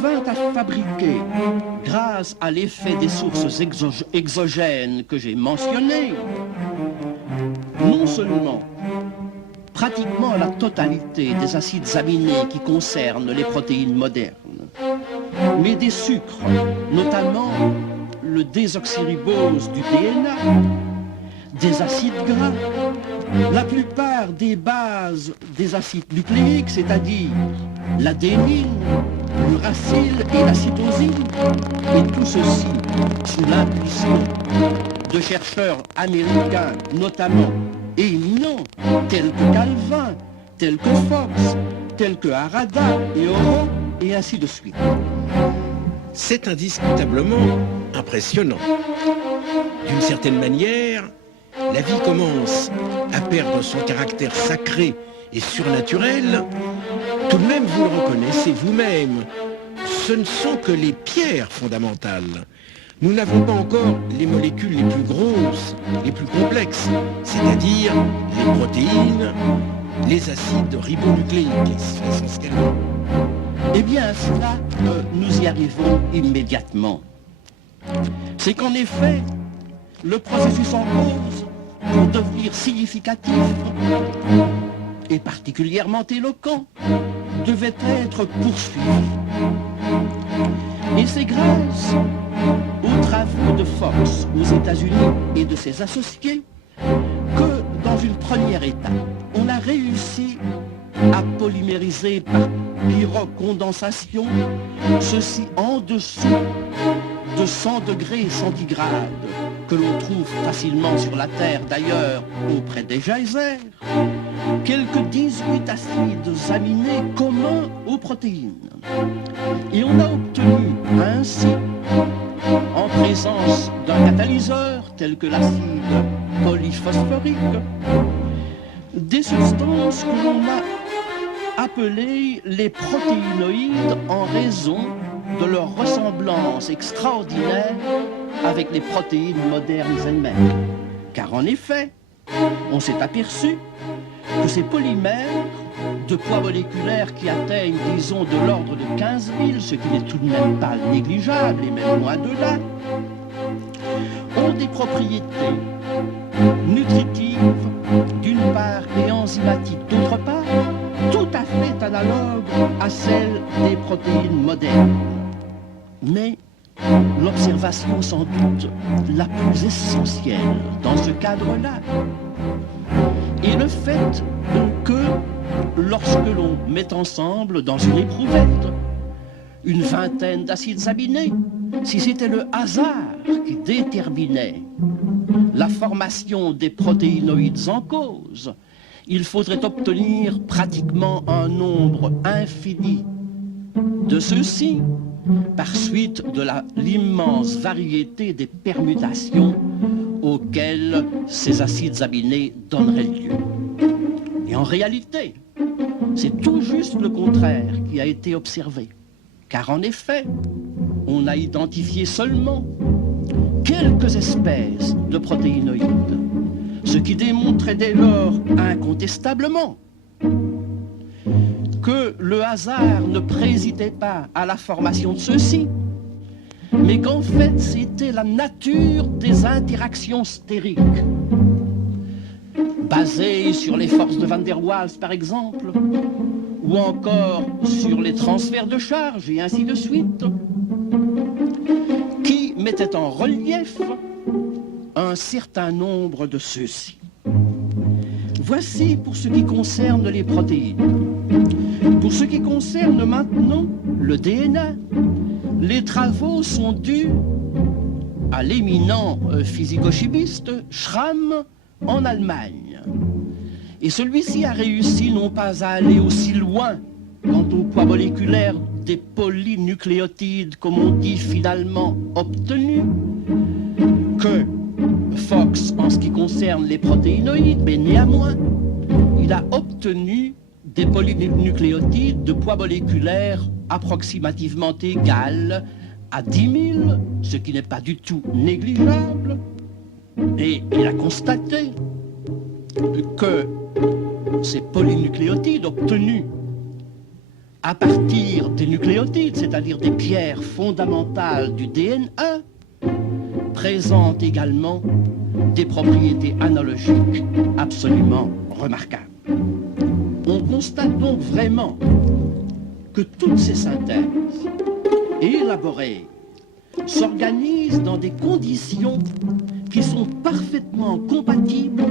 parvint à fabriquer, grâce à l'effet des sources exogènes que j'ai mentionnées, non seulement pratiquement la totalité des acides aminés qui concernent les protéines modernes, mais des sucres, notamment le désoxyribose du DNA, des acides gras, la plupart des bases des acides nucléiques, c'est-à-dire l'adénine, l'uracile et la cytosine, et tout ceci sous l'impulsion de chercheurs américains, notamment éminents, tels que Calvin, tels que Fox, tels que Harada et Oro, et ainsi de suite. C'est indiscutablement impressionnant. D'une certaine manière, la vie commence à perdre son caractère sacré et surnaturel. Tout de même, vous le reconnaissez vous-même, ce ne sont que les pierres fondamentales. Nous n'avons pas encore les molécules les plus grosses, les plus complexes, c'est-à-dire les protéines, les acides ribonucléiques, essentiellement. Eh bien, cela, nous y arrivons immédiatement. C'est qu'en effet, le processus en cause, pour devenir significatif et particulièrement éloquent, devait être poursuivi. Et c'est grâce aux travaux de Fox aux États-Unis et de ses associés que, dans une première étape, on a réussi à polymériser par pyrocondensation ceci en dessous de 100 degrés centigrades, que l'on trouve facilement sur la Terre d'ailleurs auprès des geysers, quelques 18 acides aminés communs aux protéines. Et on a obtenu ainsi, en présence d'un catalyseur tel que l'acide polyphosphorique, des substances que l'on a appelées les protéinoïdes en raison de leur ressemblance extraordinaire avec les protéines modernes elles-mêmes. Car en effet, on s'est aperçu que ces polymères de poids moléculaire qui atteignent, disons, de l'ordre de 15 000, ce qui n'est tout de même pas négligeable, et même loin de là, ont des propriétés nutritives d'une part et enzymatiques d'autre part, tout à fait analogues à celles des protéines modernes. Mais l'observation sans doute la plus essentielle dans ce cadre-là est le fait que lorsque l'on met ensemble dans une éprouvette une vingtaine d'acides aminés, si c'était le hasard qui déterminait la formation des protéinoïdes en cause, il faudrait obtenir pratiquement un nombre infini de ceux-ci par suite de l'immense variété des permutations auxquelles ces acides aminés donneraient lieu. Et en réalité, c'est tout juste le contraire qui a été observé. Car en effet, on a identifié seulement quelques espèces de protéinoïdes, ce qui démontrait dès lors incontestablement que le hasard ne présidait pas à la formation de ceux-ci, mais qu'en fait c'était la nature des interactions stériques, basées sur les forces de Van der Waals par exemple, ou encore sur les transferts de charge et ainsi de suite, qui mettaient en relief un certain nombre de ceux-ci. Voici pour ce qui concerne les protéines. Pour ce qui concerne maintenant le DNA, les travaux sont dus à l'éminent physico-chimiste Schramm en Allemagne. Et celui-ci a réussi non pas à aller aussi loin quant au poids moléculaire des polynucléotides, comme on dit finalement obtenus, que Fox en ce qui concerne les protéinoïdes, mais néanmoins, il a obtenu des polynucléotides de poids moléculaire approximativement égal à 10 000, ce qui n'est pas du tout négligeable. Et il a constaté que ces polynucléotides obtenus à partir des nucléotides, c'est-à-dire des pierres fondamentales du DNA, présentent également des propriétés analogiques absolument remarquables. On constate donc vraiment que toutes ces synthèses élaborées s'organisent dans des conditions qui sont parfaitement compatibles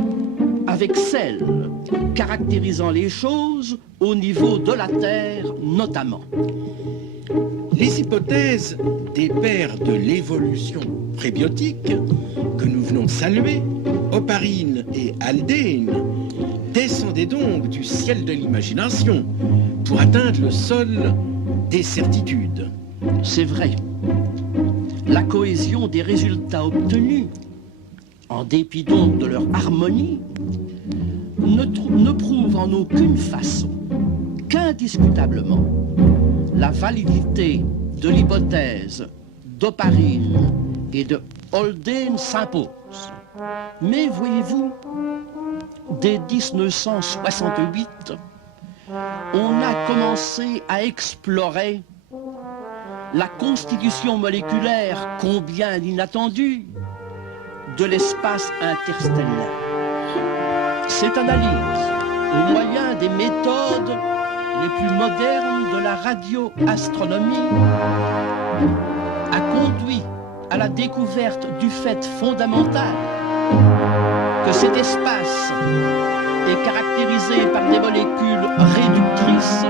avec celles caractérisant les choses au niveau de la Terre notamment. Les hypothèses des pères de l'évolution prébiotique que nous venons de saluer, Oparine et Haldane, descendaient donc du ciel de l'imagination pour atteindre le sol des certitudes. C'est vrai. La cohésion des résultats obtenus, en dépit donc de leur harmonie, ne prouve en aucune façon qu'indiscutablement la validité de l'hypothèse d'Oparine et de Haldane s'impose. Mais voyez-vous, dès 1968, on a commencé à explorer la constitution moléculaire combien inattendue de l'espace interstellaire. Cette analyse, au moyen des méthodes les plus modernes de la radioastronomie, a conduit à la découverte du fait fondamental que cet espace est caractérisé par des molécules réductrices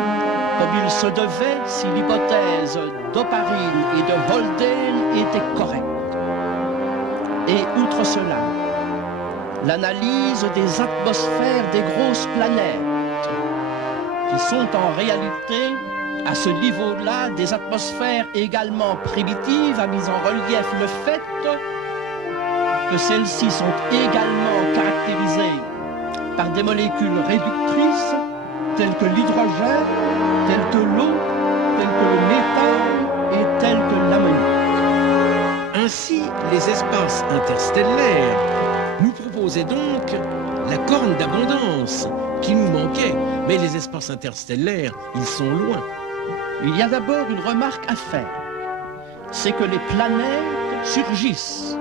comme il se devait si l'hypothèse d'Oparine et de Haldane était correcte. Et outre cela, l'analyse des atmosphères des grosses planètes, qui sont en réalité, à ce niveau-là, des atmosphères également primitives, a mis en relief le fait que celles-ci sont également caractérisées par des molécules réductrices telles que l'hydrogène, telles que l'eau, telles que le méthane et telles que l'ammoniac. Ainsi, les espaces interstellaires nous proposaient donc la corne d'abondance qui nous manquait. Mais les espaces interstellaires, ils sont loin. Il y a d'abord une remarque à faire. C'est que les planètes surgissent